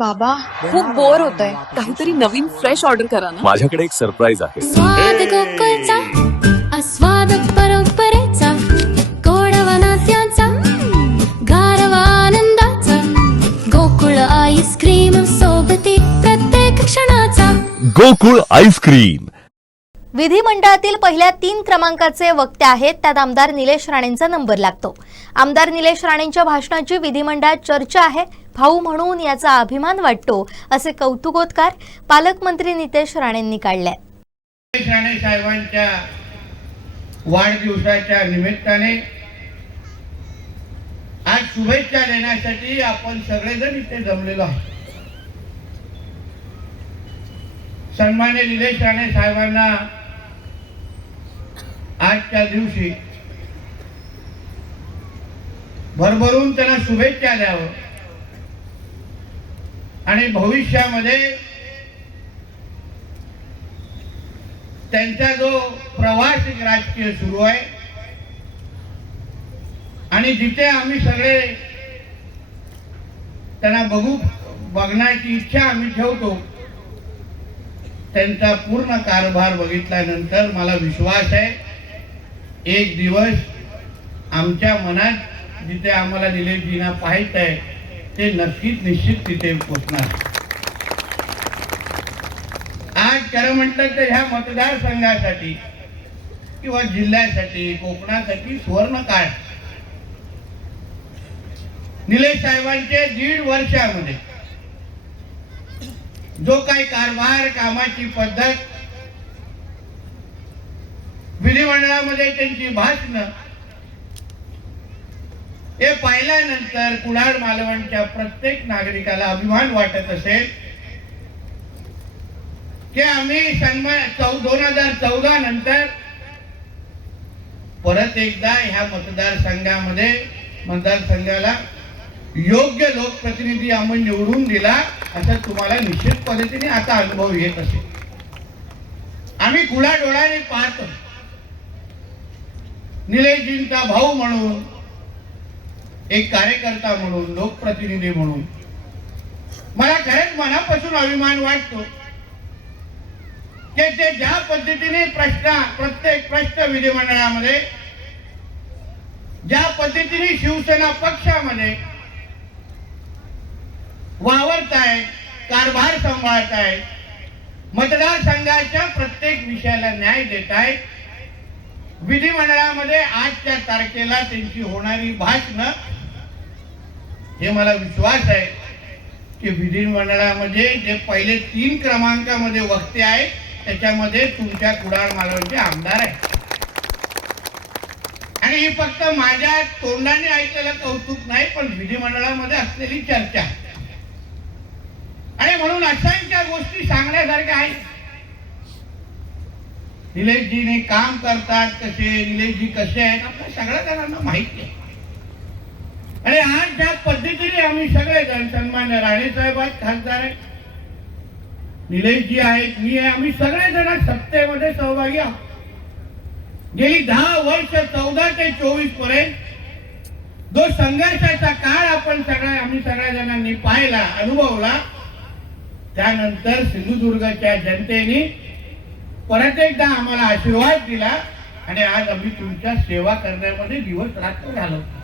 बाबा खूप बोर होतंय, काहीतरी नवीन फ्रेश ऑर्डर करा ना. माझ्याकडे एक सरप्राईज आहे. स्वाद गोकुळचा आस्वाद परंपरेचा गोडवा नात्याचा गारवा आनंदाचा गोकुळ आईस्क्रीम सोबती प्रत्येक क्षणाचा गोकुळ आईस्क्रीम. विधिमंडळातील पहिल्या 3 क्रमांकाचे वक्ते आहेत, त्यात आमदार निलेश राणेंचा नंबर लागतो. आमदार निलेश राणेंच्या भाषणाची विधिमंडळात चर्चा आहे. भाऊ म्हणून याचा अभिमान वाटतो, असे कौतुकोद्गार पालकमंत्री नितेश राणेंनी काढले. निलेश राणे साहेबांच्या वाढदिवसाच्या निमित्ताने आज शुभेच्छा देण्यासाठी आपण सगळेजण इथे जमलेलो आहोत. सन्माननीय निलेश राणे साहेबांना आजच्या दिवशी भरभरून त्यांना शुभेच्छा द्यावं आणि भविष्यामध्ये त्यांचा जो प्रवास राजकीय सुरू आहे आणि जिथे आम्ही सगळे त्यांना बघण्याची इच्छा आम्ही ठेवतो, त्यांचा पूर्ण कारभार बघितल्यानंतर मला विश्वास आहे एक दिवस आमच्या मनात जिथे आम्हाला निलेशजींना पाहायचं आहे ते नक्कीच निश्चित तिथे पोचणार. आज खरं म्हटलं तर ह्या मतदारसंघासाठी किंवा जिल्ह्यासाठी कोकणासाठी सुवर्ण काळ. निलेश साहेबांचे 1.5 वर्षामध्ये जो काही कारभार, कामाची पद्धत, विधिमंडळामध्ये त्यांची भाषणं हे पाहिल्यानंतर कुडाळ मालवणच्या प्रत्येक नागरिकाला अभिमान वाटत असेल की आम्ही 2014 नंतर परत एकदा ह्या मतदारसंघाला योग्य लोकप्रतिनिधी आम्ही निवडून दिला, असं तुम्हाला निश्चित पद्धतीने आता अनुभव येत असेल. आम्ही डोळ्याने पाहतो निलेशजींचा भाऊ म्हणून, एक कार्यकर्ता म्हणून, लोकप्रतिनिधी म्हणून मला खरंच मनापासून अभिमान वाटतो की ते ज्या पद्धतीने प्रत्येक प्रश्न विधिमंडळामध्ये, ज्या पद्धतीने शिवसेना पक्षामध्ये वावरताय, कारभार सांभाळताय, मतदारसंघाच्या प्रत्येक विषयाला न्याय देताय. विधिमंडळामध्ये आजच्या तारखेला त्यांची होणारी भाषणं हे मला विश्वास आहे की विधिमंडळामध्ये जे पहिले 3 क्रमांकामध्ये वक्ते आहेत त्याच्यामध्ये तुमच्या कुडाळ मालवणचे आमदार आहेत. आणि ही फक्त माझ्या तोंडाने ऐकलेलं कौतुक नाही, पण विधिमंडळामध्ये असलेली चर्चा आणि म्हणून असंख्य गोष्टी सांगण्यासारख्या आहेत. निलेशजीने काम करतात कसे, निलेशजी कसे आहेत आपल्या सगळ्या जणांना माहिती आहे. आणि आज ज्या पद्धतीने आम्ही सगळेजण, सन्मान्य राणे साहेब आहेत, खासदार आहेत, निलेशजी आहेत, मी आहे, आम्ही सगळेजण सत्तेमध्ये सहभागी आहोत. गेली 10 वर्ष 14 ते 24 पर्यंत जो संघर्षाचा काळ आम्ही सगळ्या जणांनी पाहिला, अनुभवला, त्यानंतर सिंधुदुर्गच्या जनतेने परत एकदा आम्हाला आशीर्वाद दिला आणि आज आम्ही तुमच्या सेवा करण्यामध्ये दिवस रात्र घालवतो.